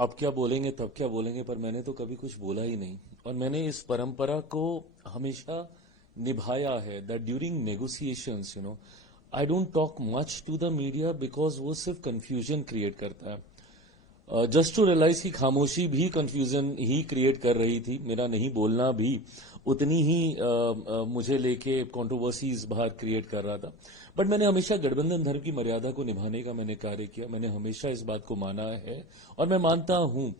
अब क्या बोलेंगे तब क्या बोलेंगे, पर मैंने तो कभी कुछ बोला ही नहीं। और मैंने इस परंपरा को हमेशा निभाया है that during negotiations I don't talk much to the media, because वो सिर्फ कंफ्यूजन क्रिएट करता है। जस्ट टू रियलाइज की खामोशी भी कंफ्यूजन ही क्रिएट कर रही थी, मेरा नहीं बोलना भी उतनी ही मुझे लेके कंट्रोवर्सीज बाहर क्रिएट कर रहा था। बट मैंने हमेशा गठबंधन धर्म की मर्यादा को निभाने का मैंने कार्य किया, मैंने हमेशा इस बात को माना है। और मैं मानता हूं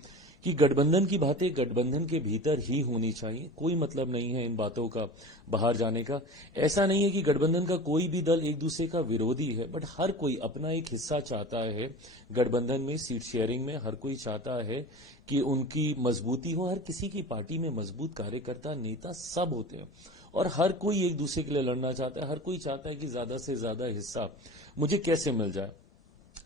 कि गठबंधन की बातें गठबंधन के भीतर ही होनी चाहिए, कोई मतलब नहीं है इन बातों का बाहर जाने का। ऐसा नहीं है कि गठबंधन का कोई भी दल एक दूसरे का विरोधी है, बट हर कोई अपना एक हिस्सा चाहता है गठबंधन में, सीट शेयरिंग में। हर कोई चाहता है कि उनकी मजबूती हो। हर किसी की पार्टी में मजबूत कार्यकर्ता, नेता सब होते हैं, और हर कोई एक दूसरे के लिए लड़ना चाहता है। हर कोई चाहता है कि ज्यादा से ज्यादा हिस्सा मुझे कैसे मिल जाए।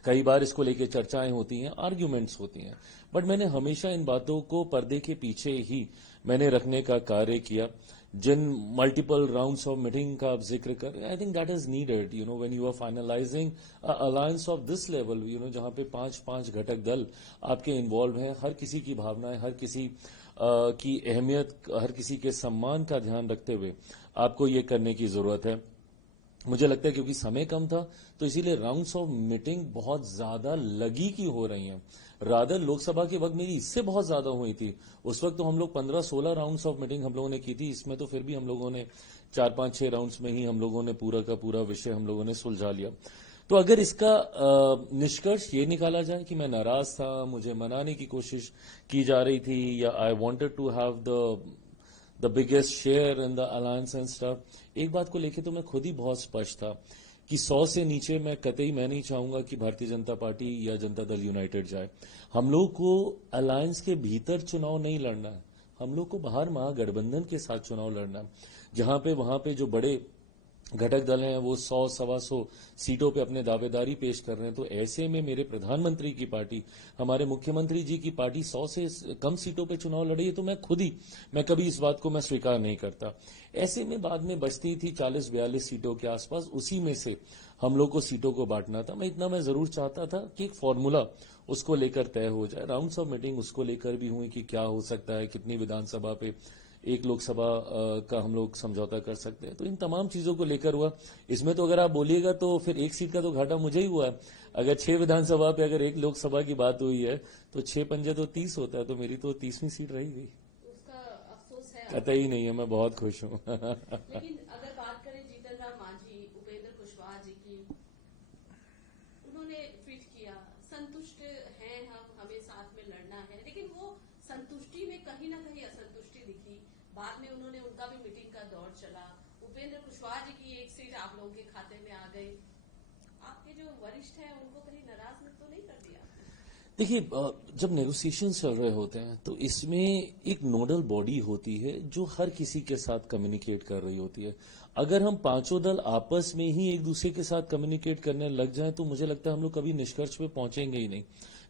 कई बार इसको लेकर चर्चाएं होती हैं, आर्ग्यूमेंट्स होती हैं, बट मैंने हमेशा इन बातों को पर्दे के पीछे ही मैंने रखने का कार्य किया। जिन मल्टीपल राउंड्स ऑफ मीटिंग का आप जिक्र कर, I think that is needed when you are finalizing alliance of this level, जहां पे 5 घटक दल आपके इन्वॉल्व हैं। हर किसी की भावनाएं, हर किसी की अहमियत, हर किसी के सम्मान का ध्यान रखते हुए आपको ये करने की जरूरत है। मुझे लगता है क्योंकि समय कम था, तो इसीलिए राउंड्स ऑफ मीटिंग बहुत ज्यादा लगी की हो रही हैं। रादर लोकसभा के वक्त मेरी इससे बहुत ज्यादा हुई थी। उस वक्त तो हम लोग 15-16 राउंड्स ऑफ मीटिंग हम लोगों ने की थी। इसमें तो फिर भी हम लोगों ने 4-5-6 राउंड्स में ही हम लोगों ने पूरा का पूरा विषय हम लोगों ने सुलझा लिया। तो अगर इसका निष्कर्ष ये निकाला जाए कि मैं नाराज था, मुझे मनाने की कोशिश की जा रही थी, या I wanted to have the biggest share in the alliance and stuff, एक बात को लेके तो मैं खुद ही बहुत स्पष्ट था कि 100 से नीचे मैं कतई मैं नहीं चाहूंगा कि भारतीय जनता पार्टी या जनता दल यूनाइटेड जाए। हम लोग को अलायंस के भीतर चुनाव नहीं लड़ना है, हम लोग को बाहर महागठबंधन के साथ चुनाव लड़ना है। जहां पे वहां पे जो बड़े घटक दल हैं वो 100-125 सीटों पे अपने दावेदारी पेश कर रहे हैं, तो ऐसे में मेरे प्रधानमंत्री की पार्टी, हमारे मुख्यमंत्री जी की पार्टी 100 से कम सीटों पे चुनाव लड़ी है, तो मैं कभी इस बात को मैं स्वीकार नहीं करता। ऐसे में बाद में बचती थी 40-42 सीटों के आसपास, उसी में से हम लोग को सीटों को बांटना था। मैं जरूर चाहता था कि एक फॉर्मूला उसको लेकर तय हो जाए। राउंड्स ऑफ मीटिंग उसको लेकर भी हुई कि क्या हो सकता है, कितनी विधानसभा पे एक लोकसभा का हम लोग समझौता कर सकते हैं, तो इन तमाम चीजों को लेकर हुआ। इसमें तो अगर आप बोलिएगा तो फिर एक सीट का तो घाटा मुझे ही हुआ है। अगर 6 विधानसभा पे अगर एक लोकसभा की बात हुई है तो 6 पंजे तो 30 होता है, तो मेरी तो 30वीं सीट रही गई। उसका अफसोस है कतई नहीं है, मैं बहुत खुश हूँ। लेकिन अगर बात करें जीतन राम मांझी, उपेंद्र कुशवाहा जी की, उन्होंने ट्वीट किया, संतुष्ट हैं हम, हमें साथ में लड़ना है, लेकिन वो संतुष्टि में कहीं ना कहीं असंतुष्टि दिखी। बाद में उनका भी मीटिंग का दौर चला। उपेंद्र कुशवाहा जी की एक सीट आप लोगों के खाते में आ गई। आपके जो वरिष्ठ हैं उनको कहीं नाराज तो नहीं कर दिया? देखिए, जब नेगोशिएशन चल रहे होते हैं तो इसमें एक नोडल बॉडी होती है जो हर किसी के साथ कम्युनिकेट कर रही होती है। अगर हम पांचों दल आपस में ही एक दूसरे के साथ कम्युनिकेट करने लग जाएं तो मुझे लगता है हम लोग कभी निष्कर्ष पे पहुंचेंगे ही नहीं,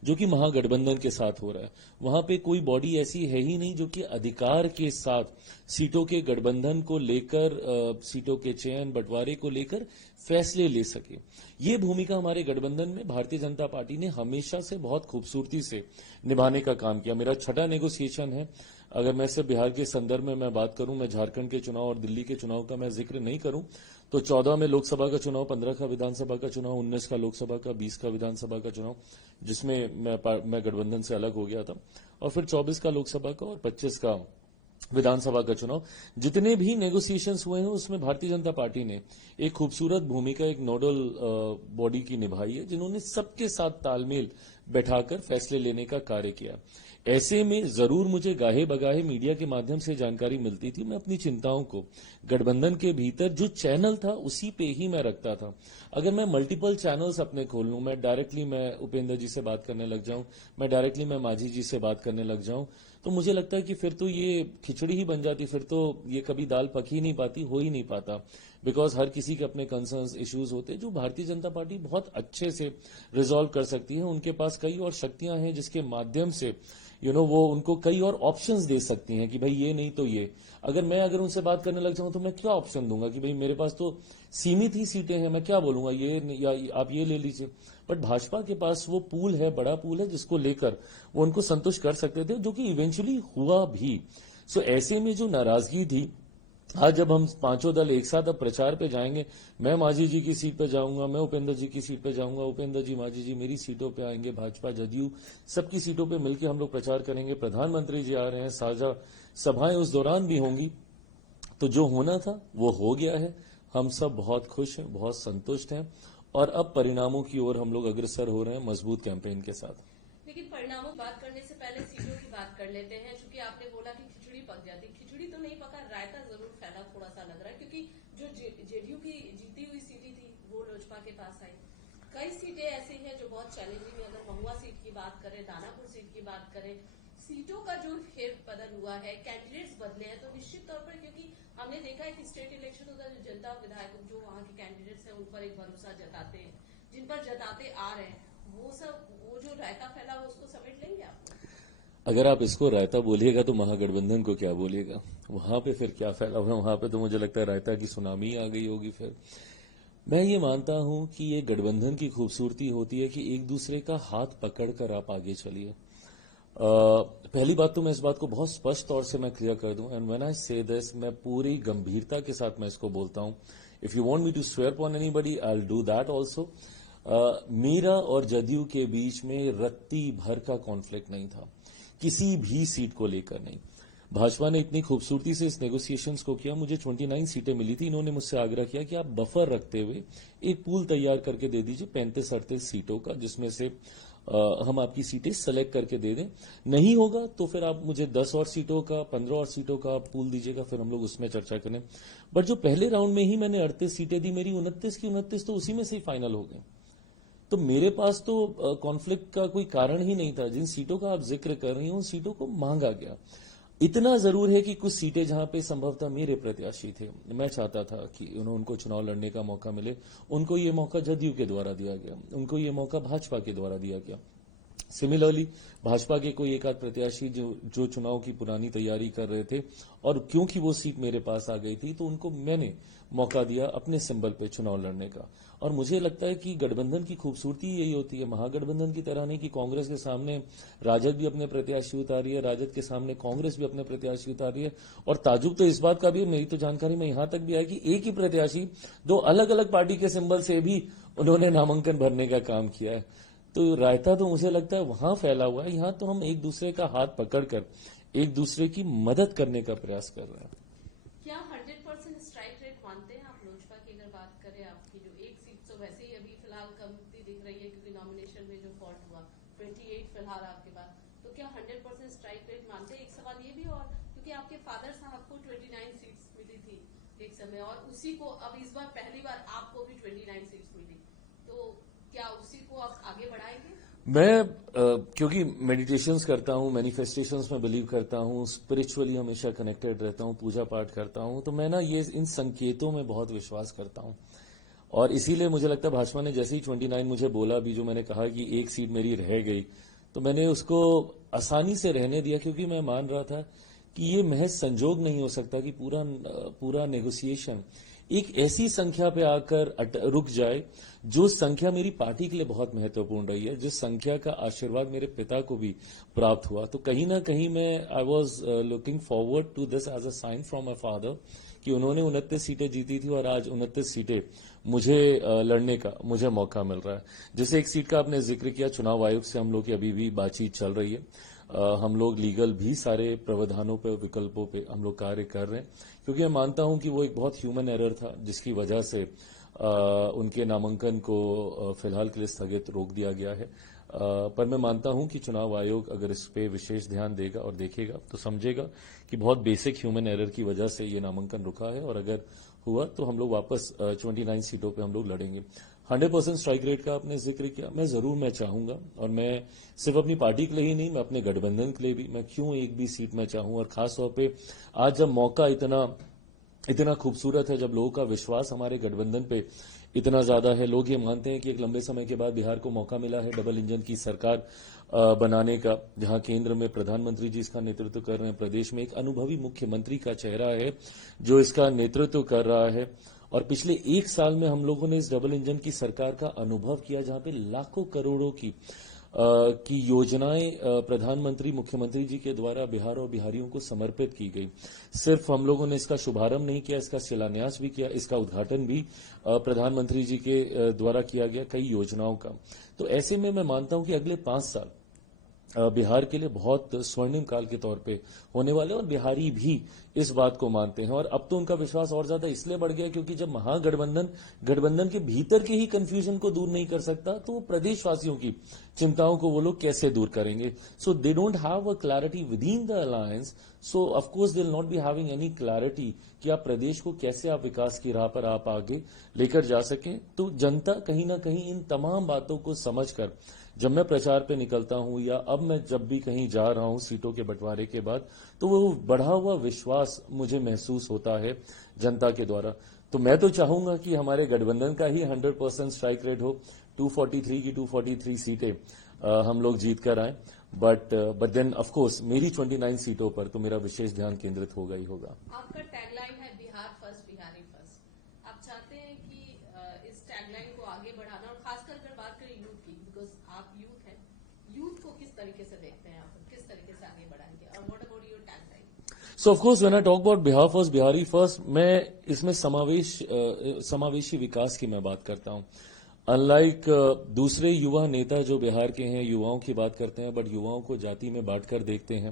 जो कि महागठबंधन के साथ हो रहा है। वहां पे कोई बॉडी ऐसी है ही नहीं जो कि अधिकार के साथ सीटों के गठबंधन को लेकर, सीटों के चयन बंटवारे को लेकर फैसले ले सके। ये भूमिका हमारे गठबंधन में भारतीय जनता पार्टी ने हमेशा से बहुत खूबसूरती से निभाने का काम किया। मेरा 6ठा नेगोशिएशन है। अगर मैं सिर्फ बिहार के संदर्भ में मैं बात करूं, मैं झारखंड के चुनाव और दिल्ली के चुनाव का मैं जिक्र नहीं करूं, तो 14 में लोकसभा का चुनाव, 15 का विधानसभा का चुनाव, 19 का लोकसभा का, 20 का विधानसभा का चुनाव, जिसमें मैं गठबंधन से अलग हो गया था, और फिर 24 का लोकसभा का और 25 का विधानसभा का चुनाव। जितने भी नेगोशिएशंस हुए हैं उसमें भारतीय जनता पार्टी ने एक खूबसूरत भूमिका, एक नोडल बॉडी की निभाई है, जिन्होंने सबके साथ तालमेल बैठाकर फैसले लेने का कार्य किया। ऐसे में जरूर मुझे गाहे बगाहे मीडिया के माध्यम से जानकारी मिलती थी। मैं अपनी चिंताओं को गठबंधन के भीतर जो चैनल था उसी पे ही मैं रखता था। अगर मैं मल्टीपल चैनल्स अपने खोल लूं, मैं उपेंद्र जी से बात करने लग जाऊं, मैं मांझी जी से बात करने लग जाऊं, तो मुझे लगता है कि फिर तो ये खिचड़ी ही बन जाती, फिर तो ये कभी दाल पक ही नहीं पाती, हो ही नहीं पाता। बिकॉज हर किसी के अपने कंसर्न्स इश्यूज होते हैं जो भारतीय जनता पार्टी बहुत अच्छे से रिजॉल्व कर सकती है। उनके पास कई और शक्तियां हैं जिसके माध्यम से वो उनको कई और ऑप्शंस दे सकती हैं कि भाई ये नहीं तो ये। अगर उनसे बात करने लग जाऊं तो मैं क्या ऑप्शन दूंगा कि भाई मेरे पास तो सीमित ही सीटें हैं, मैं क्या बोलूंगा ये या आप ये ले लीजिए। बट भाजपा के पास वो पूल है, बड़ा पूल है, जिसको लेकर वो उनको संतुष्ट कर सकते थे, जो कि इवेंचुअली हुआ भी। सो ऐसे में जो नाराजगी थी, आज जब हम पांचों दल एक साथ अब प्रचार पे जाएंगे, मैं मांझी जी की सीट पे जाऊंगा, मैं उपेंद्र जी की सीट पे जाऊंगा, उपेंद्र जी मांझी जी मेरी सीटों पे आएंगे, भाजपा जदयू सबकी सीटों पे मिलकर हम लोग प्रचार करेंगे, प्रधानमंत्री जी आ रहे हैं, साझा सभाएं उस दौरान भी होंगी। तो जो होना था वो हो गया है। हम सब बहुत खुश हैं, बहुत संतुष्ट हैं और अब परिणामों की ओर हम लोग अग्रसर हो रहे हैं मजबूत कैंपेन के साथ। लेकिन परिणामों की बात करने से पहले सीटों की बात कर लेते हैं, क्योंकि आपने बोला कि खिचड़ी पक जाती, खिचड़ी तो नहीं पका, रायता जरूर फैला थोड़ा सा लग रहा है, क्योंकि जो जेडीयू की जीती हुई सीटें थी वो लोजपा के पास आई। कई सीटें ऐसी हैं जो बहुत चैलेंजिंग है। अगर महुआ सीट की बात करें, दानापुर सीट की बात करें, सीटों का जो फेर बदल हुआ है, कैंडिडेट्स बदले हैं, तो निश्चित तौर पर, क्योंकि हमने देखा है कि स्टेट इलेक्शन होता है, जो जनता विधायक जो वहां के कैंडिडेट्स हैं उन पर एक भरोसा जताते हैं, जिन पर जताते आ रहे हैं, वो जो रायता फैला वो उसको समेट लेंगे आप? अगर आप इसको रायता बोलिएगा तो महागठबंधन को क्या बोलिएगा? वहां पे फिर क्या फैला हुआ? वहां पे तो मुझे लगता है रायता की सुनामी आ गई होगी। फिर मैं ये मानता हूं कि ये गठबंधन की खूबसूरती होती है कि एक दूसरे का हाथ पकड़कर आप आगे चलिए। पहली बात तो मैं इस बात को बहुत स्पष्ट तौर से मैं क्लियर कर दूं, एंड व्हेन आई से दिस, मैं पूरी गंभीरता के साथ मैं इसको बोलता हूं। If you want me to swear upon anybody, I will do that also. Meera और जदयू के बीच में रत्ती भर का कॉन्फ्लिक्ट नहीं था, किसी भी सीट को लेकर नहीं। भाजपा ने इतनी खूबसूरती से इस नेगोशिएशंस को किया, मुझे 29 सीटें मिली थी, इन्होंने मुझसे आग्रह किया कि आप बफर रखते हुए एक पूल तैयार करके दे दीजिए 35-38 सीटों का, जिसमें से हम आपकी सीटें सेलेक्ट करके दे दें। नहीं होगा तो फिर आप मुझे 10 और सीटों का, 15 और सीटों का पूल दीजिएगा, फिर हम लोग उसमें चर्चा करें। बट जो पहले राउंड में ही मैंने 38 सीटें दी, मेरी 29 की 29 तो उसी में से ही फाइनल हो गई। तो मेरे पास तो कॉन्फ्लिक्ट का कोई कारण ही नहीं था। जिन सीटों का आप जिक्र कर रही हो उन सीटों को मांगा गया। इतना जरूर है कि कुछ सीटें जहां पे संभवतः मेरे प्रत्याशी थे, मैं चाहता था कि उनको चुनाव लड़ने का मौका मिले, उनको ये मौका जदयू के द्वारा दिया गया, उनको ये मौका भाजपा के द्वारा दिया गया। सिमिलरली भाजपा के कोई एक आध प्रत्याशी जो चुनाव की पुरानी तैयारी कर रहे थे और क्योंकि वो सीट मेरे पास आ गई थी तो उनको मैंने मौका दिया अपने सिंबल पे चुनाव लड़ने का। और मुझे लगता है कि गठबंधन की खूबसूरती यही होती है, महागठबंधन की तरह नहीं कि कांग्रेस के सामने राजद भी अपने प्रत्याशी उतारी है, राजद के सामने कांग्रेस भी अपने प्रत्याशी उतारी है। और ताजुब तो इस बात का भी है, मेरी तो जानकारी में यहां तक भी आया कि एक ही प्रत्याशी दो अलग अलग पार्टी के सिंबल से भी उन्होंने नामांकन भरने का काम किया है। तो रायता तो मुझे लगता है वहां फैला हुआ है, यहां तो हम एक दूसरे का हाथ पकड़कर एक दूसरे की मदद करने का प्रयास कर रहे हैं। क्या 100% स्ट्राइक रेट मानते हैं आप लोजपा की? अगर बात करें आपकी जो एक सीट तो वैसे ही अभी फिलहाल कमती दिख रही है, क्योंकि नॉमिनेशन में जो फॉल्ट हुआ 28 फिलहाल आपके पास, तो क्या 100% स्ट्राइक रेट मानते हैं? एक सवाल ये भी, और क्योंकि आपके फादर साहब को 29 सीट्स मिली थी एक समय, और उसी को अब इस बार पहली बार आपको भी 29 सीट्स मिली, तो क्या उसी को आप आगे बढ़ाएंगे? मैं क्योंकि मेडिटेशंस करता हूं, मैनिफेस्टेशंस में बिलीव करता हूं, स्पिरिचुअली हमेशा कनेक्टेड रहता हूं, पूजा पाठ करता हूं, तो मैं ना ये इन संकेतों में बहुत विश्वास करता हूं। और इसीलिए मुझे लगता है भाजपा ने जैसे ही 29 मुझे बोला भी, जो मैंने कहा कि एक सीट मेरी रह गई, तो मैंने उसको आसानी से रहने दिया, क्योंकि मैं मान रहा था कि ये महज संजोग नहीं हो सकता कि पूरा नेगोशिएशन एक ऐसी संख्या पे आकर रुक जाए जो संख्या मेरी पार्टी के लिए बहुत महत्वपूर्ण रही है, जिस संख्या का आशीर्वाद मेरे पिता को भी प्राप्त हुआ। तो कहीं ना कहीं मैं I was looking forward to this as a sign from my father कि उन्होंने 29 सीटें जीती थी और आज 29 सीटें मुझे लड़ने का मुझे मौका मिल रहा है। जैसे एक सीट का आपने जिक्र किया, चुनाव आयोग से हम लोग की अभी भी बातचीत चल रही है। हम लोग लीगल भी सारे प्रावधानों पे, विकल्पों पे हम लोग कार्य कर रहे हैं, क्योंकि मैं मानता हूं कि वो एक बहुत ह्यूमन एरर था जिसकी वजह से उनके नामांकन को फिलहाल के लिए स्थगित रोक दिया गया है। पर मैं मानता हूं कि चुनाव आयोग अगर इस पे विशेष ध्यान देगा और देखेगा तो समझेगा कि बहुत बेसिक ह्यूमन एरर की वजह से ये नामांकन रुका है, और अगर हुआ तो हम लोग वापस 29 सीटों पे हम लोग लड़ेंगे। 100% स्ट्राइक रेट का आपने जिक्र किया, मैं चाहूंगा, और मैं सिर्फ अपनी पार्टी के लिए ही नहीं, मैं अपने गठबंधन के लिए भी, मैं क्यों एक भी सीट में चाहूं, और खासतौर पे आज जब मौका इतना इतना खूबसूरत है जब लोगों का विश्वास हमारे गठबंधन पे इतना ज्यादा है। लोग ये मानते हैं कि एक लंबे समय के बाद बिहार को मौका मिला है डबल इंजन की सरकार बनाने का, जहां केंद्र में प्रधानमंत्री जी इसका नेतृत्व कर रहे हैं, प्रदेश में एक अनुभवी मुख्यमंत्री का चेहरा है जो इसका नेतृत्व कर रहा है। और पिछले एक साल में हम लोगों ने इस डबल इंजन की सरकार का अनुभव किया, जहां पे लाखों करोड़ों की योजनाएं प्रधानमंत्री मुख्यमंत्री जी के द्वारा बिहार और बिहारियों को समर्पित की गई। सिर्फ हम लोगों ने इसका शुभारंभ नहीं किया, इसका शिलान्यास भी किया, इसका उद्घाटन भी प्रधानमंत्री जी के द्वारा किया गया कई योजनाओं का। तो ऐसे में मैं मानता हूं कि अगले 5 साल बिहार के लिए बहुत स्वर्णिम काल के तौर पे होने वाले, और बिहारी भी इस बात को मानते हैं। और अब तो उनका विश्वास और ज्यादा इसलिए बढ़ गया क्योंकि जब गठबंधन के भीतर के ही कंफ्यूजन को दूर नहीं कर सकता, तो वो प्रदेशवासियों की चिंताओं को वो लोग कैसे दूर करेंगे। So they don't have a clarity within the alliance, so of course they will not be having any clarity कि आप प्रदेश को कैसे आप विकास की राह पर आप आगे लेकर जा सकें। तो जनता कहीं ना कहीं इन तमाम बातों को समझकर जब मैं प्रचार पे निकलता हूं, या अब मैं जब भी कहीं जा रहा हूं सीटों के बंटवारे के बाद, तो वो बढ़ा हुआ विश्वास मुझे महसूस होता है जनता के द्वारा। तो मैं तो चाहूंगा कि हमारे गठबंधन का ही 100% स्ट्राइक रेट हो, 243 की 243 सीटें हम लोग जीत कर आए। बट देन ऑफ कोर्स मेरी 29 सीटों पर तो मेरा विशेष ध्यान केंद्रित होगा ही होगा। आपका टैगलाइन है बिहार फर्स्ट बिहारी फर्स्ट। आप चाहते हैं कि इस टैगलाइन को आगे बढ़ाना, और खासकर अगर बात करें यूथ की, बिकॉज आप यूथ हैं, यूथ को किस तरीके से देखते हैं आप, किस तरीके से आगे बढ़ाएंगे, और what about your tagline? So of course when I talk about Bihar first Bihari first, मैं इसमें समावेशी विकास की मैं बात करता हूं। अनलाइक दूसरे युवा नेता जो बिहार के हैं, युवाओं की बात करते हैं, बट युवाओं को जाति में बांटकर देखते हैं।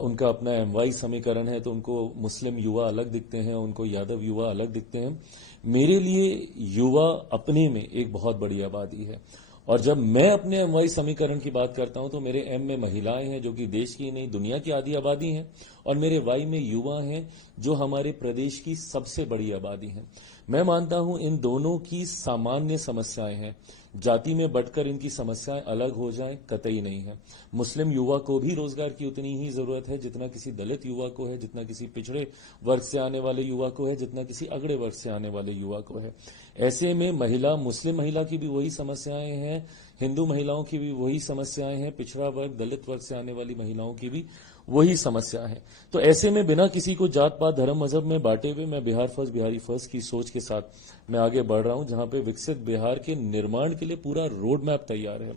उनका अपना एमवाई समीकरण है, तो उनको मुस्लिम युवा अलग दिखते हैं, उनको यादव युवा अलग दिखते हैं। मेरे लिए युवा अपने में एक बहुत बड़ी आबादी है, और जब मैं अपने एमवाई समीकरण की बात करता हूं तो मेरे एम में महिलाएं हैं जो कि देश की नहीं दुनिया की आधी आबादी हैं, और मेरे वाई में युवा हैं जो हमारे प्रदेश की सबसे बड़ी आबादी हैं। मैं मानता हूं इन दोनों की सामान्य समस्याएं हैं, जाति में बंटकर इनकी समस्याएं अलग हो जाएं कतई नहीं है। मुस्लिम युवा को भी रोजगार की उतनी ही जरूरत है जितना किसी दलित युवा को है, जितना किसी पिछड़े वर्ग से आने वाले युवा को है, जितना किसी अगड़े वर्ग से आने वाले युवा को है। ऐसे में मुस्लिम महिला की भी वही समस्याएं हैं, हिंदू महिलाओं की भी वही समस्याएं हैं, पिछड़ा वर्ग दलित वर्ग से आने वाली महिलाओं की भी वही समस्या है। तो ऐसे में बिना किसी को जात पात धर्म मजहब में बांटे हुए मैं बिहार फर्स्ट बिहारी फर्स्ट की सोच के साथ मैं आगे बढ़ रहा हूं, जहां पे विकसित बिहार के निर्माण के लिए पूरा रोड मैप तैयार है।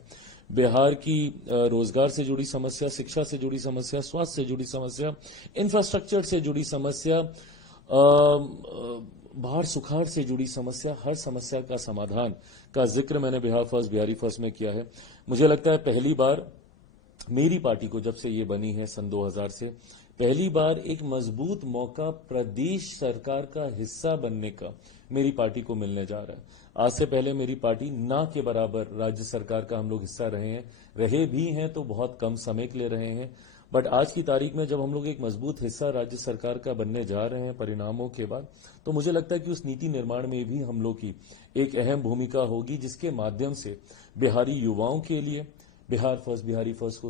बिहार की रोजगार से जुड़ी समस्या, शिक्षा से जुड़ी समस्या, स्वास्थ्य से जुड़ी समस्या, इंफ्रास्ट्रक्चर से जुड़ी समस्या, बाढ़ सुखाड़ से जुड़ी समस्या, हर समस्या का समाधान का जिक्र मैंने बिहार फर्स्ट बिहारी फर्स्ट में किया है। मुझे लगता है पहली बार मेरी पार्टी को जब से ये बनी है सन 2000 से, पहली बार एक मजबूत मौका प्रदेश सरकार का हिस्सा बनने का मेरी पार्टी को मिलने जा रहा है। आज से पहले मेरी पार्टी ना के बराबर राज्य सरकार का हम लोग हिस्सा रहे भी हैं तो बहुत कम समय के लिए रहे हैं। बट आज की तारीख में जब हम लोग एक मजबूत हिस्सा राज्य सरकार का बनने जा रहे हैं परिणामों के बाद, तो मुझे लगता है कि उस नीति निर्माण में भी हम लोग की एक अहम भूमिका होगी, जिसके माध्यम से बिहारी युवाओं के लिए बिहार फर्स्ट बिहारी फर्स्ट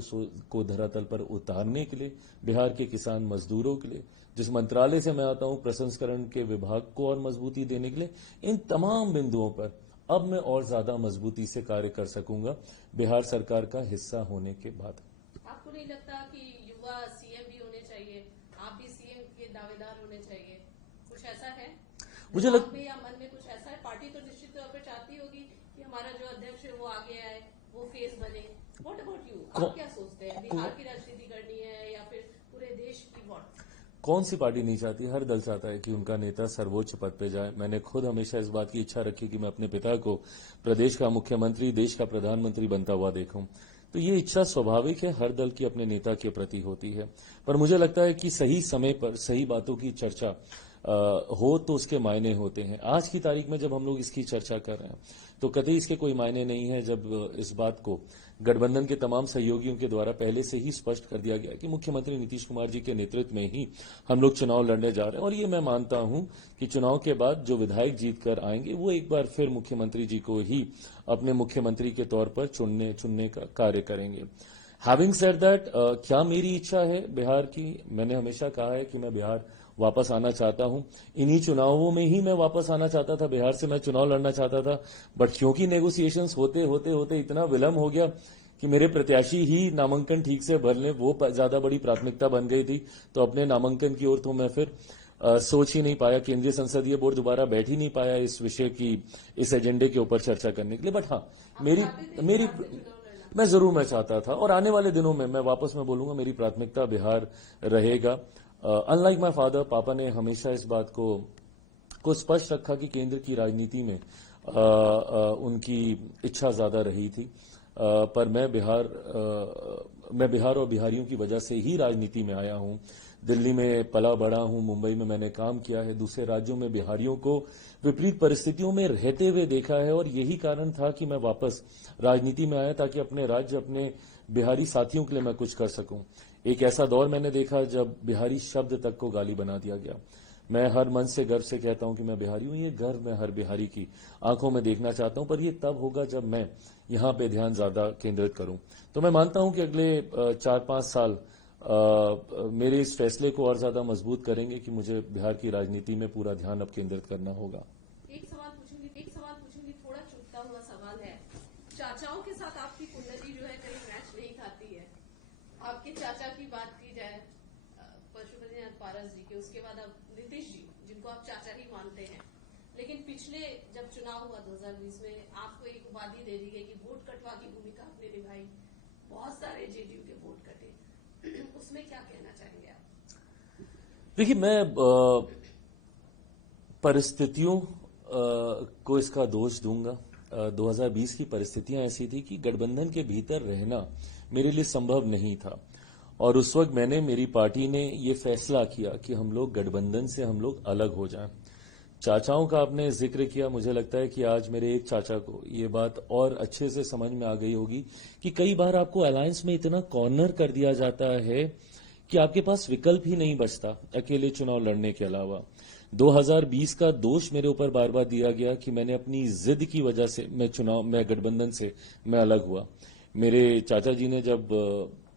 को धरातल पर उतारने के लिए, बिहार के किसान मजदूरों के लिए, जिस मंत्रालय से मैं आता हूं प्रसंस्करण के विभाग को और मजबूती देने के लिए, इन तमाम बिंदुओं पर अब मैं और ज्यादा मजबूती से कार्य कर सकूंगा बिहार सरकार का हिस्सा होने के बाद। आपको नहीं लगता कि युवा सीएम भी होने चाहिए, आप भी सीएम के दावेदार होने चाहिए, कुछ ऐसा है मुझे में या मन में कुछ ऐसा है? पार्टी तो निश्चित तौर पर चाहती होगी कि हमारा जो अध्यक्ष है वो आगे आए, वो फेस बने। व्हाट अबाउट यू, आप क्या सोचते हैं? बिहार की राजनीति करनी है या फिर पूरे देश की? कौन सी पार्टी नहीं चाहती? हर दल चाहता है कि उनका नेता सर्वोच्च पद पे जाए। मैंने खुद हमेशा इस बात की इच्छा रखी कि मैं अपने पिता को प्रदेश का मुख्यमंत्री, देश का प्रधानमंत्री बनता हुआ देखूं। तो ये इच्छा स्वाभाविक है, हर दल की अपने नेता के प्रति होती है। पर मुझे लगता है कि सही समय पर सही बातों की चर्चा हो तो उसके मायने होते हैं। आज की तारीख में जब हम लोग इसकी चर्चा कर रहे हैं तो कतई इसके कोई मायने नहीं है जब इस बात को गठबंधन के तमाम सहयोगियों के द्वारा पहले से ही स्पष्ट कर दिया गया कि मुख्यमंत्री नीतीश कुमार जी के नेतृत्व में ही हम लोग चुनाव लड़ने जा रहे हैं। और ये मैं मानता हूं कि चुनाव के बाद जो विधायक जीत कर आएंगे वो एक बार फिर मुख्यमंत्री जी को ही अपने मुख्यमंत्री के तौर पर चुनने का कार्य करेंगे। हैविंग सेड दैट, क्या मेरी इच्छा है बिहार की? मैंने हमेशा कहा है कि मैं बिहार वापस आना चाहता हूं। इन्हीं चुनावों में ही मैं वापस आना चाहता था, बिहार से मैं चुनाव लड़ना चाहता था, बट क्योंकि नेगोशिएशंस होते होते होते इतना विलंब हो गया कि मेरे प्रत्याशी ही नामांकन ठीक से भर लें, वो ज्यादा बड़ी प्राथमिकता बन गई थी। तो अपने नामांकन की ओर तो मैं फिर सोच ही नहीं पाया। केंद्रीय संसदीय बोर्ड दोबारा बैठ ही नहीं पाया इस विषय की, इस एजेंडे के ऊपर चर्चा करने के लिए। बट हाँ, आप मेरी चाहते थे मेरी बिहार से चुनाव लड़ना? मैं चाहता था, और आने वाले दिनों में मैं वापस मैं बोलूंगा मेरी प्राथमिकता बिहार रहेगा। अनलाइक माय फादर, पापा ने हमेशा इस बात को स्पष्ट रखा कि केंद्र की राजनीति में उनकी इच्छा ज्यादा रही थी। पर मैं बिहार और बिहारियों की वजह से ही राजनीति में आया हूं। दिल्ली में पला बड़ा हूं, मुंबई में मैंने काम किया है, दूसरे राज्यों में बिहारियों को विपरीत परिस्थितियों में रहते हुए देखा है, और यही कारण था कि मैं वापस राजनीति में आया ताकि अपने राज्य, अपने बिहारी साथियों के लिए मैं कुछ कर सकूं। एक ऐसा दौर मैंने देखा जब बिहारी शब्द तक को गाली बना दिया गया। मैं हर मन से गर्व से कहता हूं कि मैं बिहारी हूं। ये गर्व मैं हर बिहारी की आंखों में देखना चाहता हूं, पर यह तब होगा जब मैं यहां पे ध्यान ज्यादा केंद्रित करूं। तो मैं मानता हूं कि अगले 4-5 साल मेरे इस फैसले को और ज्यादा मजबूत करेंगे कि मुझे बिहार की राजनीति में पूरा ध्यान अब केंद्रित करना होगा। एक सवाल पूछूंगी, थोड़ा चुभता हुआ सवाल है। चाचाओं के साथ आपकी कुंडली जो है कहीं मैच नहीं खाती है। आपके चाचा की बात की जाए, पशुपतिनाथ पारस जी के, उसके बाद अब नीतीश जी, जिनको आप चाचा ही मानते हैं, लेकिन पिछले जब चुनाव हुआ 2020 में, आपको एक उपाधि दे दी गई कि वोट कटवा की भूमिका आपने निभाई, बहुत सारे जेडीयू के वोट कटे। उसमें क्या कहना चाहेंगे आप? देखिए, मैं परिस्थितियों को इसका दोष दूंगा। 2020 की परिस्थितियां ऐसी थी कि गठबंधन के भीतर रहना मेरे लिए संभव नहीं था, और उस वक्त मेरी पार्टी ने ये फैसला किया कि हम लोग गठबंधन से हम लोग अलग हो जाएं। चाचाओं का आपने जिक्र किया, मुझे लगता है कि आज मेरे एक चाचा को ये बात और अच्छे से समझ में आ गई होगी कि कई बार आपको अलायंस में इतना कॉर्नर कर दिया जाता है कि आपके पास विकल्प ही नहीं बचता अकेले चुनाव लड़ने के अलावा। 2020 का दोष मेरे ऊपर बार बार दिया गया कि मैंने अपनी जिद की वजह से मैं गठबंधन से मैं अलग हुआ। मेरे चाचा जी ने जब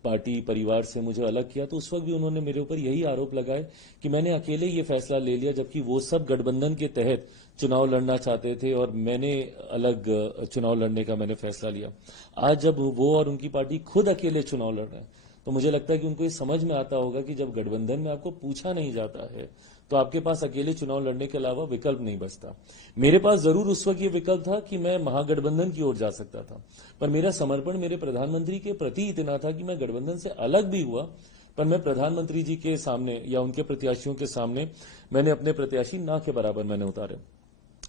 पार्टी परिवार से मुझे अलग किया तो उस वक्त भी उन्होंने मेरे ऊपर यही आरोप लगाए कि मैंने अकेले ये फैसला ले लिया, जबकि वो सब गठबंधन के तहत चुनाव लड़ना चाहते थे और मैंने अलग चुनाव लड़ने का मैंने फैसला लिया। आज जब वो और उनकी पार्टी खुद अकेले चुनाव लड़ रहे हैं तो मुझे लगता है कि उनको ये समझ में आता होगा कि जब गठबंधन में आपको पूछा नहीं जाता है तो आपके पास अकेले चुनाव लड़ने के अलावा विकल्प नहीं बचता। मेरे पास जरूर उस वक्त ये विकल्प था कि मैं महागठबंधन की ओर जा सकता था, पर मेरा समर्पण मेरे प्रधानमंत्री के प्रति इतना था कि मैं गठबंधन से अलग भी हुआ, पर मैं प्रधानमंत्री जी के सामने या उनके प्रत्याशियों के सामने मैंने अपने प्रत्याशी ना के बराबर मैंने उतारे।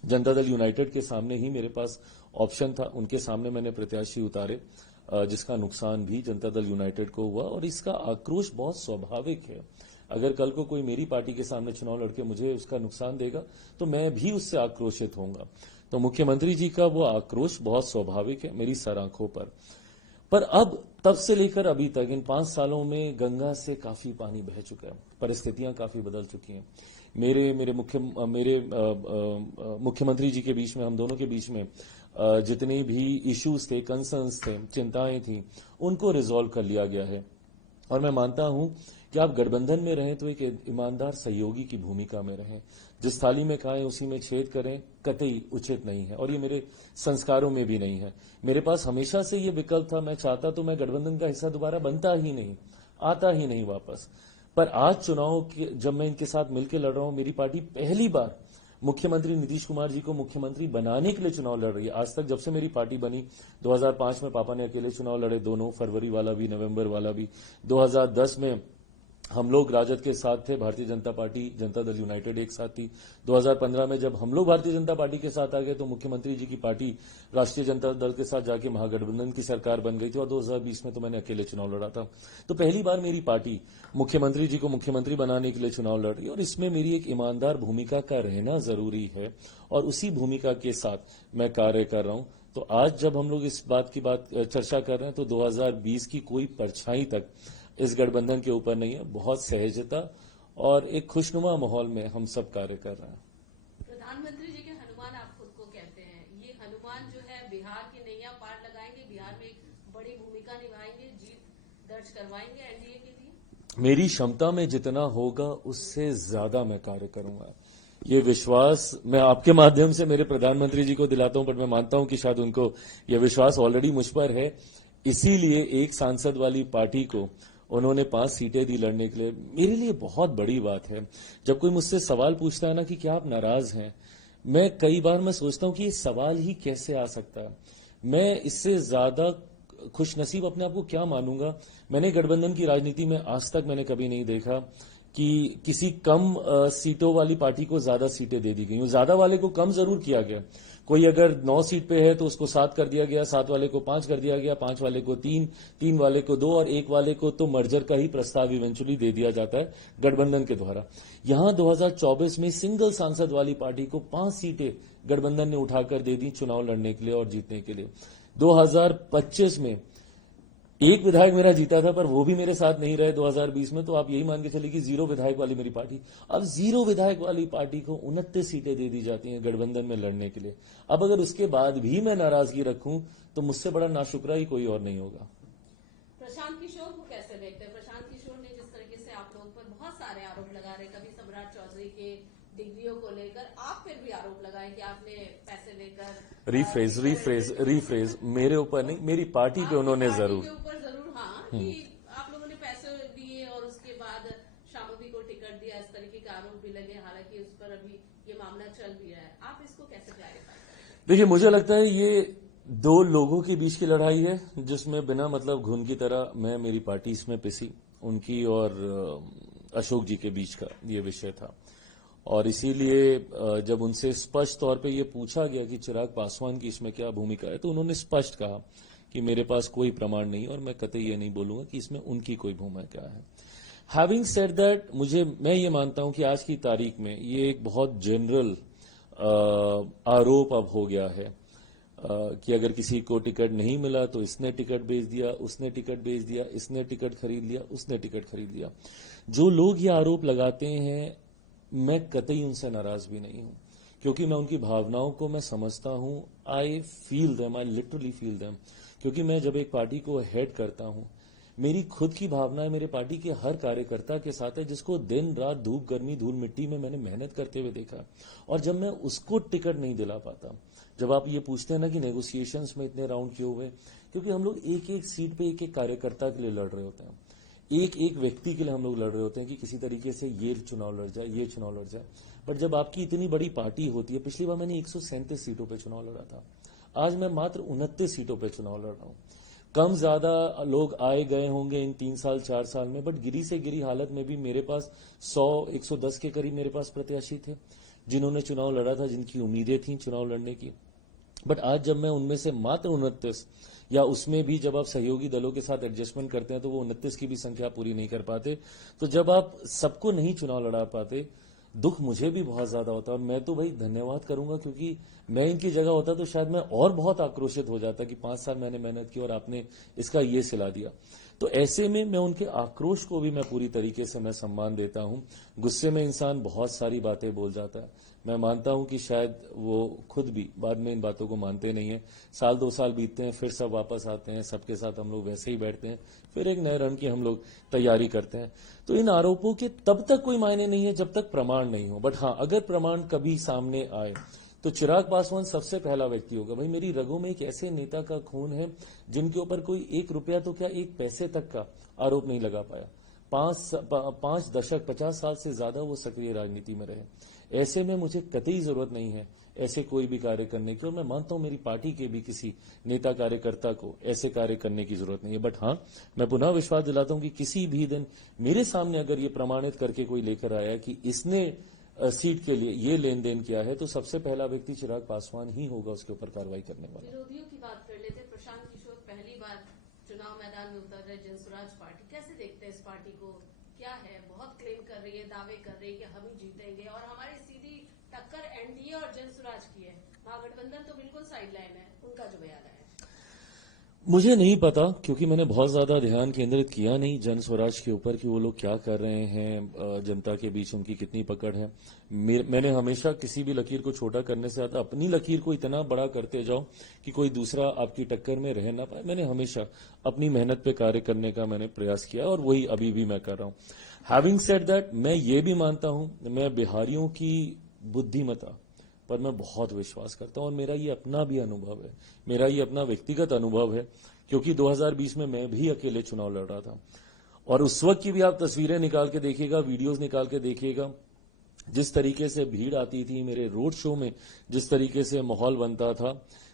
जनता दल यूनाइटेड के सामने ही मेरे पास ऑप्शन था, उनके सामने मैंने प्रत्याशी उतारे, जिसका नुकसान भी जनता दल यूनाइटेड को हुआ, और इसका आक्रोश बहुत स्वाभाविक है। अगर कल को कोई मेरी पार्टी के सामने चुनाव लड़के मुझे उसका नुकसान देगा तो मैं भी उससे आक्रोशित होऊंगा। तो मुख्यमंत्री जी का वो आक्रोश बहुत स्वाभाविक है मेरी सर आंखों पर अब तब से लेकर अभी तक इन 5 सालों में गंगा से काफी पानी बह चुका है, परिस्थितियां काफी बदल चुकी हैं। मेरे मुख्यमंत्री जी के बीच में, हम दोनों के बीच में जितने भी इश्यूज थे, कंसर्न्स थे, चिंताएं थी, उनको रिजॉल्व कर लिया गया है। और मैं मानता हूं कि आप गठबंधन में रहें तो एक ईमानदार सहयोगी की भूमिका में रहें। जिस थाली में खाएं उसी में छेद करें कतई उचित नहीं है, और ये मेरे संस्कारों में भी नहीं है। मेरे पास हमेशा से ये विकल्प था, मैं चाहता तो मैं गठबंधन का हिस्सा दोबारा बनता ही नहीं, आता ही नहीं वापस। पर आज चुनाव जब मैं इनके साथ मिलकर लड़ रहा हूं, मेरी पार्टी पहली बार मुख्यमंत्री नीतीश कुमार जी को मुख्यमंत्री बनाने के लिए चुनाव लड़ रही है। आज तक जब से मेरी पार्टी बनी, 2005 में पापा ने अकेले चुनाव लड़े, दोनों, फरवरी वाला भी, नवंबर वाला भी। 2010 में हम लोग राजद के साथ थे, भारतीय जनता पार्टी, जनता दल यूनाइटेड एक साथ थी। 2015 में जब हम लोग भारतीय जनता पार्टी के साथ आ गए तो मुख्यमंत्री जी की पार्टी राष्ट्रीय जनता दल के साथ जाके महागठबंधन की सरकार बन गई थी, और 2020 में तो मैंने अकेले चुनाव लड़ा था। तो पहली बार मेरी पार्टी मुख्यमंत्री जी को मुख्यमंत्री बनाने के लिए चुनाव लड़ रही है, और इसमें मेरी एक ईमानदार भूमिका का रहना जरूरी है, और उसी भूमिका के साथ मैं कार्य कर रहा हूं। तो आज जब हम लोग इस बात की चर्चा कर रहे हैं तो 2020 की कोई परछाई तक इस गठबंधन के ऊपर नहीं है। बहुत सहजता और एक खुशनुमा माहौल में हम सब कार्य कर रहे हैं। प्रधानमंत्री जी के हनुमान आप खुद को कहते हैं, ये हनुमान जो है बिहार की नैया पार लगाएंगे, बिहार में एक बड़ी भूमिका निभाएंगे, जीत दर्ज करवाएंगे एनडीए के लिए? मेरी क्षमता में जितना होगा उससे ज्यादा मैं कार्य करूंगा। ये विश्वास मैं आपके माध्यम से मेरे प्रधानमंत्री जी को दिलाता हूं, पर मैं मानता हूं कि शायद उनको यह विश्वास ऑलरेडी मुझ पर है। इसीलिए एक सांसद वाली पार्टी को उन्होंने 5 सीटें दी लड़ने के लिए। मेरे लिए बहुत बड़ी बात है। जब कोई मुझसे सवाल पूछता है ना कि क्या आप नाराज हैं, मैं कई बार मैं सोचता हूं कि ये सवाल ही कैसे आ सकता है। मैं इससे ज्यादा खुशनसीब अपने आप को क्या मानूंगा। मैंने गठबंधन की राजनीति में आज तक मैंने कभी नहीं देखा कि किसी कम सीटों वाली पार्टी को ज्यादा सीटें दे दी गई। ज्यादा वाले को कम जरूर किया गया। कोई अगर 9 सीट पे है तो उसको 7 कर दिया गया, 7 वाले को 5 कर दिया गया, 5 वाले को 3, 3 वाले को 2 और 1 वाले को तो मर्जर का ही प्रस्ताव इवेंचुअली दे दिया जाता है गठबंधन के द्वारा। यहां 2024 में सिंगल सांसद वाली पार्टी को 5 सीटें गठबंधन ने उठाकर दे दी चुनाव लड़ने के लिए और जीतने के लिए। 2025 में एक विधायक मेरा जीता था, पर वो भी मेरे साथ नहीं रहे 2020 में। तो आप यही मान के चलिए कि 0 विधायक वाली मेरी पार्टी। अब 0 विधायक वाली पार्टी को 29 सीटें दे दी जाती हैं गठबंधन में लड़ने के लिए। अब अगर उसके बाद भी मैं नाराजगी रखूं तो मुझसे बड़ा नाशुक्रा ही कोई और नहीं होगा। प्रशांत किशोर को कैसे देखते हैं? प्रशांत किशोर ने जिस तरीके से आप लोगों पर बहुत सारे आरोप लगा रहे, कभी सम्राट चौधरी के डिग्रियों को लेकर, आप फिर भी आरोप लगाए कि आपने पैसे लेकर रिफ्रेज मेरे ऊपर नहीं, मेरी पार्टी पे उन्होंने जरूर के ऊपर जरूर, हाँ, कि आप लोगों ने पैसे दिए और उसके बाद शामोदी को टिकट दिया, इस तरीके के आरोप भी लगे। हालांकि उस पर अभी ये मामला चल भी रहा है। आप इसको कैसे क्लैरिफाई करेंगे? देखिए, मुझे लगता है ये 2 लोगों के बीच की लड़ाई है, जिसमें बिना मतलब घुन की तरह मैं मेरी पार्टी इसमें पिसी। उनकी और अशोक जी के बीच का ये विषय था। और इसीलिए जब उनसे स्पष्ट तौर पे ये पूछा गया कि चिराग पासवान की इसमें क्या भूमिका है, तो उन्होंने स्पष्ट कहा कि मेरे पास कोई प्रमाण नहीं और मैं कतई ये नहीं बोलूंगा कि इसमें उनकी कोई भूमिका है। हैविंग सेड दैट, मैं ये मानता हूं कि आज की तारीख में ये एक बहुत जनरल आरोप अब हो गया है कि अगर किसी को टिकट नहीं मिला तो इसने टिकट बेच दिया, उसने टिकट बेच दिया, इसने टिकट खरीद लिया, उसने टिकट खरीद लिया। जो लोग ये आरोप लगाते हैं, मैं कतई उनसे नाराज भी नहीं हूं, क्योंकि मैं उनकी भावनाओं को मैं समझता हूं। I feel them, I literally feel them. क्योंकि मैं जब एक पार्टी को हेड करता हूं, मेरी खुद की भावनाएं मेरे पार्टी के हर कार्यकर्ता के साथ है, जिसको दिन रात धूप गर्मी धूल मिट्टी में मैंने मेहनत करते हुए देखा। और जब मैं उसको टिकट नहीं दिला पाता, जब आप ये पूछते हैं ना कि नेगोशिएशंस में इतने राउंड क्यों हुए, क्योंकि हम लोग एक एक सीट पे एक एक कार्यकर्ता के लिए लड़ रहे होते हैं, एक एक व्यक्ति के लिए हम लोग लड़ रहे होते हैं कि किसी तरीके से ये चुनाव लड़ जाए, ये चुनाव लड़ जाए। बट जब आपकी इतनी बड़ी पार्टी होती है, पिछली बार मैंने 137 सीटों पे चुनाव लड़ा था, आज मैं मात्र 29 सीटों पे चुनाव लड़ रहा हूं। कम ज्यादा लोग आए गए होंगे इन 3 साल 4 साल में, बट गिरी से गिरी हालत में भी मेरे पास 100-110 के करीब मेरे पास प्रत्याशी थे जिन्होंने चुनाव लड़ा था, जिनकी उम्मीदें थी चुनाव लड़ने की। बट आज जब मैं उनमें से मात्र 29, या उसमें भी जब आप सहयोगी दलों के साथ एडजस्टमेंट करते हैं तो वो 29 की भी संख्या पूरी नहीं कर पाते, तो जब आप सबको नहीं चुनाव लड़ा पाते, दुख मुझे भी बहुत ज्यादा होता है। और मैं तो भाई धन्यवाद करूंगा, क्योंकि मैं इनकी जगह होता तो शायद मैं और बहुत आक्रोशित हो जाता कि 5 साल मैंने मेहनत की और आपने इसका ये सिला दिया। तो ऐसे में मैं उनके आक्रोश को भी मैं पूरी तरीके से मैं सम्मान देता हूं। गुस्से में इंसान बहुत सारी बातें बोल जाता है। मैं मानता हूं कि शायद वो खुद भी बाद में इन बातों को मानते नहीं है। 1-2 साल बीतते हैं, फिर सब वापस आते हैं, सबके साथ हम लोग वैसे ही बैठते हैं, फिर एक नए रन की हम लोग तैयारी करते हैं। तो इन आरोपों के तब तक कोई मायने नहीं है जब तक प्रमाण नहीं हो। बट हाँ, अगर प्रमाण कभी सामने आए तो चिराग पासवान सबसे पहला व्यक्ति होगा। भाई, मेरी रगों में एक ऐसे नेता का खून है जिनके ऊपर कोई 1 रुपया तो क्या 1 पैसे तक का आरोप नहीं लगा पाया। 5 दशक 50 साल से ज्यादा वो सक्रिय राजनीति में रहे। ऐसे में मुझे कतई जरूरत नहीं है ऐसे कोई भी कार्य करने की, और मैं मानता हूं मेरी पार्टी के भी किसी नेता कार्यकर्ता को ऐसे कार्य करने की जरूरत नहीं है। बट हाँ, मैं पुनः विश्वास दिलाता हूं कि किसी भी दिन मेरे सामने अगर ये प्रमाणित करके कोई लेकर आया कि इसने सीट के लिए ये लेन देन किया है, तो सबसे पहला व्यक्ति चिराग पासवान ही होगा उसके ऊपर कार्रवाई करने वाला। विरोधियों की बात कर लेते। प्रशांत किशोर पहली बार चुनाव मैदान में उतर रहे जनसुराज पार्टी, कैसे देखते हैं इस पार्टी को? क्या है, बहुत क्लेम कर रही है, दावे कर रही है कि हम ही जीतेंगे और हमारी सीधी टक्कर एनडीए और जनसुराज की है। महागठबंधन तो बिल्कुल साइडलाइन है, उनका जो बयान है। मुझे नहीं पता, क्योंकि मैंने बहुत ज्यादा ध्यान केंद्रित किया नहीं जन स्वराज के ऊपर कि वो लोग क्या कर रहे हैं, जनता के बीच उनकी कितनी पकड़ है। मैंने हमेशा किसी भी लकीर को छोटा करने से आता अपनी लकीर को इतना बड़ा करते जाओ कि कोई दूसरा आपकी टक्कर में रह ना पाए। मैंने हमेशा अपनी मेहनत पे कार्य करने का मैंने प्रयास किया और वही अभी भी मैं कर रहा हूं। हैविंग सेड दैट, मैं ये भी मानता हूं, मैं बिहारियों की बुद्धिमत्ता पर मैं बहुत विश्वास करता हूं और मेरा ये अपना भी अनुभव है, मेरा ये अपना व्यक्तिगत अनुभव है, क्योंकि 2020 में मैं भी अकेले चुनाव लड़ रहा था और उस वक्त की भी आप तस्वीरें निकाल के देखिएगा, वीडियोस निकाल के देखिएगा, जिस तरीके से भीड़ आती थी मेरे रोड शो में, जिस तरीके से माहौल बनता था,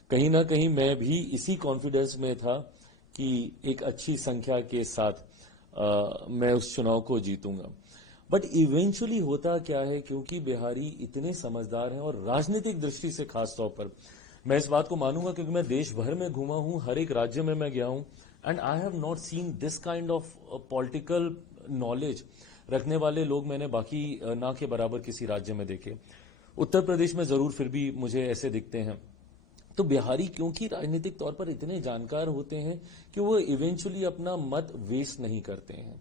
कहीं ना कहीं मैं भी इसी कॉन्फिडेंस में था कि एक अच्छी संख्या के साथ मैं उस चुनाव को जीतूंगा। बट इवेंचुअली होता क्या है, क्योंकि बिहारी इतने समझदार हैं और राजनीतिक दृष्टि से खास तौर पर मैं इस बात को मानूंगा, क्योंकि मैं देश भर में घूमा हूं, हर एक राज्य में मैं गया हूं, and I have not seen this kind of political knowledge रखने वाले लोग मैंने बाकी ना के बराबर किसी राज्य में देखे। उत्तर प्रदेश में जरूर फिर भी मुझे ऐसे दिखते हैं। तो बिहारी क्योंकि राजनीतिक तौर पर इतने जानकार होते हैं कि वो इवेंचुअली अपना मत वेस्ट नहीं करते हैं।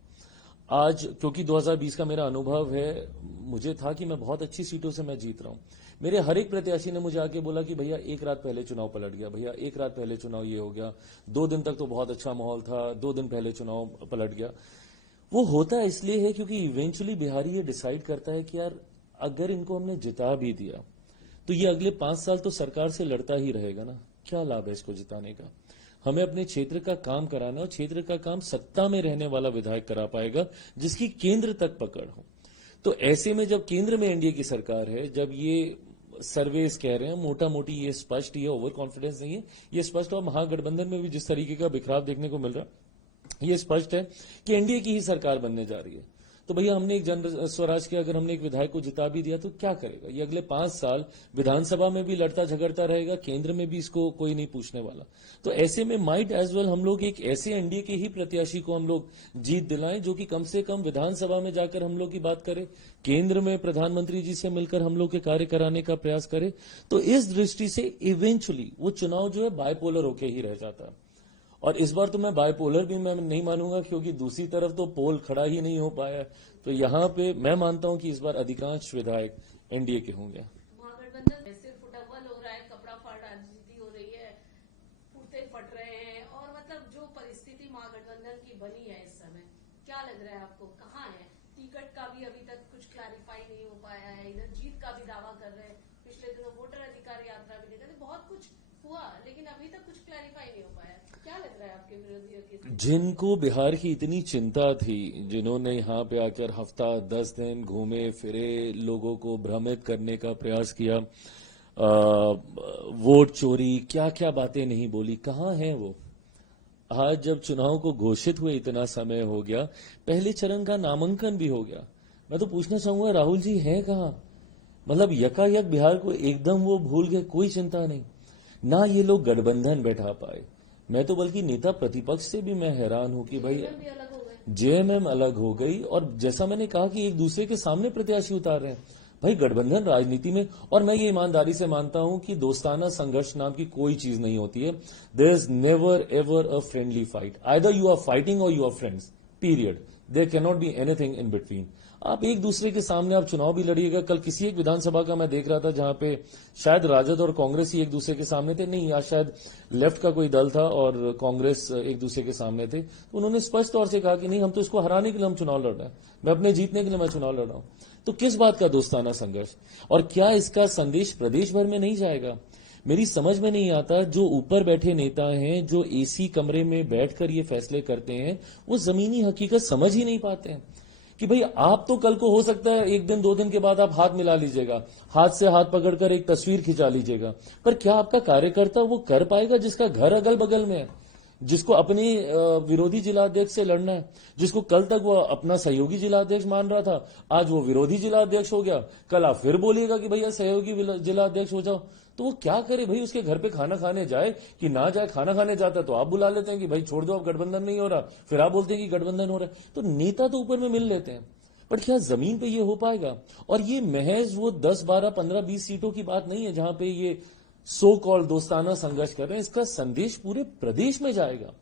आज क्योंकि 2020 का मेरा अनुभव है, मुझे था कि मैं बहुत अच्छी सीटों से मैं जीत रहा हूं। मेरे हर एक प्रत्याशी ने मुझे आके बोला कि भैया एक रात पहले चुनाव पलट गया, भैया एक रात पहले चुनाव ये हो गया, 2 दिन तक तो बहुत अच्छा माहौल था, 2 दिन पहले चुनाव पलट गया। वो होता इसलिए है क्योंकि इवेंचुअली बिहारी ये डिसाइड करता है कि यार अगर इनको हमने जिता भी दिया तो ये अगले 5 साल तो सरकार से लड़ता ही रहेगा ना, क्या लाभ है इसको जिताने का। हमें अपने क्षेत्र का काम कराना और क्षेत्र का काम सत्ता में रहने वाला विधायक करा पाएगा जिसकी केंद्र तक पकड़ हो। तो ऐसे में जब केंद्र में एनडीए की सरकार है, जब ये सर्वेस कह रहे हैं मोटा मोटी, ये स्पष्ट, ये ओवर कॉन्फिडेंस नहीं है, ये स्पष्ट, और महागठबंधन में भी जिस तरीके का बिखराव देखने को मिल रहा है, ये स्पष्ट है कि एनडीए की ही सरकार बनने जा रही है। तो भैया हमने एक जन स्वराज के अगर हमने एक विधायक को जिता भी दिया तो क्या करेगा, ये अगले 5 साल विधानसभा में भी लड़ता झगड़ता रहेगा, केंद्र में भी इसको कोई नहीं पूछने वाला। तो ऐसे में माइट एज वेल हम लोग एक ऐसे एनडीए के ही प्रत्याशी को हम लोग जीत दिलाएं जो कि कम से कम विधानसभा में जाकर हम लोग की बात करे, केंद्र में प्रधानमंत्री जी से मिलकर हम लोग के कार्य कराने का प्रयास करे। तो इस दृष्टि से इवेंचुअली वो चुनाव जो है बायपोलर होके ही रह जाता है। और इस बार तो मैं बायपोलर भी मैं नहीं मानूंगा, क्योंकि दूसरी तरफ तो पोल खड़ा ही नहीं हो पाया। तो यहाँ पे मैं मानता हूं कि इस बार अधिकांश विधायक एनडीए के होंगे। महागठबंधन सिर्फ डबल हो रहा है, कपड़ा फाड़ राजनीति हो रही है, कुर्ते फट रहे हैं, और मतलब जो परिस्थिति महागठबंधन की बनी है इस समय, क्या लग रहा है आपको, कहाँ है? टिकट का भी अभी तक कुछ क्लैरिफाई नहीं हो पाया है, इधर जीत का भी दावा कर रहे हैं, पिछले दिनों वोटर अधिकार यात्रा भी निकली, बहुत कुछ हुआ लेकिन अभी तक कुछ क्लैरिफाई नहीं हो पाया। क्या लग रहा है आपके विरोधियों की? जिनको बिहार की इतनी चिंता थी, जिन्होंने यहाँ पे आकर हफ्ता 10 दिन घूमे फिरे, लोगों को भ्रमित करने का प्रयास किया, वोट चोरी, क्या क्या बातें नहीं बोली, कहाँ हैं वो? आज जब चुनाव को घोषित हुए इतना समय हो गया, पहले चरण का नामांकन भी हो गया, मैं तो पूछना चाहूंगा राहुल जी हैं कहाँ? मतलब यकायक बिहार को एकदम वो भूल गए, कोई चिंता नहीं ना, ये लोग गठबंधन बैठा पाए। मैं तो बल्कि नेता प्रतिपक्ष से भी मैं हैरान हूं कि भाई जेएमएम अलग हो गई, और जैसा मैंने कहा कि एक दूसरे के सामने प्रत्याशी उतार रहे हैं। भाई गठबंधन राजनीति में, और मैं ये ईमानदारी से मानता हूं कि दोस्ताना संघर्ष नाम की कोई चीज नहीं होती है। There is never ever a friendly fight, either you are fighting or you are friends, period. There can not be anything in between. आप एक दूसरे के सामने आप चुनाव भी लड़िएगा। कल किसी एक विधानसभा का मैं देख रहा था जहां पे शायद राजद और कांग्रेस ही एक दूसरे के सामने थे, नहीं आज शायद लेफ्ट का कोई दल था और कांग्रेस एक दूसरे के सामने थे, तो उन्होंने स्पष्ट तौर से कहा कि नहीं हम तो इसको हराने के लिए हम चुनाव लड़ रहे हैं, मैं अपने जीतने के लिए मैं चुनाव लड़ रहा हूं। तो किस बात का दोस्ताना संघर्ष, और क्या इसका संदेश प्रदेश भर में नहीं जाएगा? मेरी समझ में नहीं आता, जो ऊपर बैठे नेता हैं, जो एसी कमरे में बैठकर ये फैसले करते हैं, वो जमीनी हकीकत समझ ही नहीं पाते हैं कि भाई आप तो कल को हो सकता है 1 दिन 2 दिन के बाद आप हाथ मिला लीजिएगा, हाथ से हाथ पकड़कर एक तस्वीर खिंचा लीजिएगा, पर क्या आपका कार्यकर्ता वो कर पाएगा जिसका घर अगल बगल में है, जिसको अपने विरोधी जिलाध्यक्ष से लड़ना है, जिसको कल तक वो अपना सहयोगी जिलाध्यक्ष मान रहा था, आज वो विरोधी जिलाध्यक्ष हो गया, कल आप फिर बोलिएगा कि भैया सहयोगी जिलाध्यक्ष हो जाओ, तो वो क्या करे भाई? उसके घर पे खाना खाने जाए कि ना जाए, खाना खाने जाता है तो आप बुला लेते हैं कि भाई छोड़ दो अब गठबंधन नहीं हो रहा, फिर आप बोलते हैं कि गठबंधन हो रहा है। तो नेता तो ऊपर में मिल लेते हैं, पर क्या जमीन पे ये हो पाएगा? और ये महज वो 10, 12, 15, 20 सीटों की बात नहीं है जहां पे ये सो कॉल्ड दोस्ताना संघर्ष कर रहे हैं, इसका संदेश पूरे प्रदेश में जाएगा।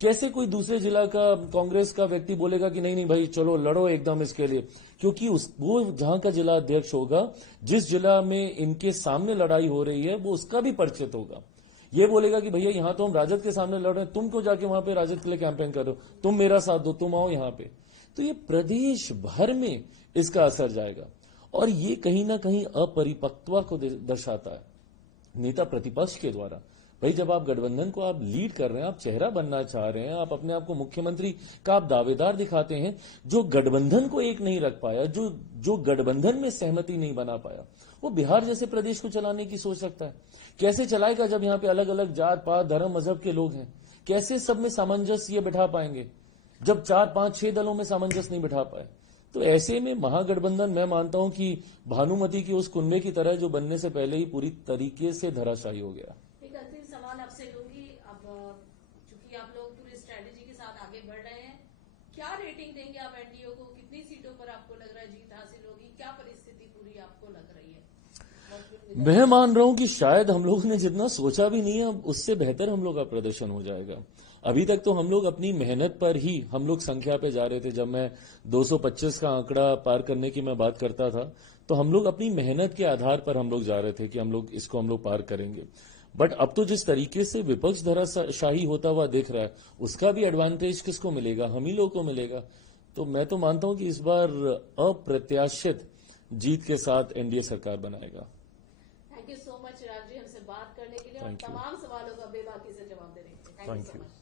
कैसे कोई दूसरे जिला का कांग्रेस का व्यक्ति बोलेगा कि नहीं नहीं भाई चलो लड़ो एकदम इसके लिए, क्योंकि वो जहां का जिला अध्यक्ष होगा, जिस जिला में इनके सामने लड़ाई हो रही है, वो उसका भी परिचित होगा। ये बोलेगा कि भैया यहां तो हम राजद के सामने लड़ रहे हैं, तुम क्यों जाके वहां पे राजद के लिए कैंपेन कर रहे हो, तुम मेरा साथ दो, तुम आओ यहां पे। तो ये प्रदेश भर में इसका असर जाएगा और ये कहीं ना कहीं अपरिपक्वता को दर्शाता है नेता प्रतिपक्ष के द्वारा। भाई जब आप गठबंधन को आप लीड कर रहे हैं, आप चेहरा बनना चाह रहे हैं, आप अपने आप को मुख्यमंत्री का आप दावेदार दिखाते हैं, जो गठबंधन को एक नहीं रख पाया, जो गठबंधन में सहमति नहीं बना पाया, वो बिहार जैसे प्रदेश को चलाने की सोच रखता है। कैसे चलाएगा जब यहां पे अलग अलग जात पात धर्म मजहब के लोग हैं? कैसे सब में सामंजस्य बिठा पाएंगे जब 4 5 6 दलों में सामंजस्य नहीं बिठा पाए? तो ऐसे में महागठबंधन मैं मानता हूं कि भानुमति की उस कुंबे की तरह जो बनने से पहले ही पूरी तरीके से धराशायी हो गया। एक अंतिम सवाल आपसे लूंगी। अब चूंकि आप लोग पूरी स्ट्रेटेजी के साथ आगे बढ़ रहे हैं, क्या रेटिंग देंगे आप एनडीए को? कितनी सीटों पर आपको लग रहा है जीत हासिल होगी? क्या परिस्थिति पूरी आपको लग रही है? मैं मान रहा हूं कि शायद हम लोगों ने जितना सोचा भी नहीं है, उससे बेहतर हम लोग का प्रदर्शन हो जाएगा। अभी तक तो हम लोग अपनी मेहनत पर ही हम लोग संख्या पे जा रहे थे। जब मैं 225 का आंकड़ा पार करने की मैं बात करता था, तो हम लोग अपनी मेहनत के आधार पर हम लोग जा रहे थे कि हम लोग पार करेंगे। बट अब तो जिस तरीके से विपक्ष धराशाही होता हुआ दिख रहा है, उसका भी एडवांटेज किसको मिलेगा? हम ही लोग को मिलेगा। तो मैं तो मानता हूं कि इस बार अप्रत्याशित जीत के साथ एनडीए सरकार बनाएगा। Thank you so much Raj ji, हमसे बात करने के लिए और तमाम सवालों का बेबाकी से जवाब देने के लिए। Thank you so much.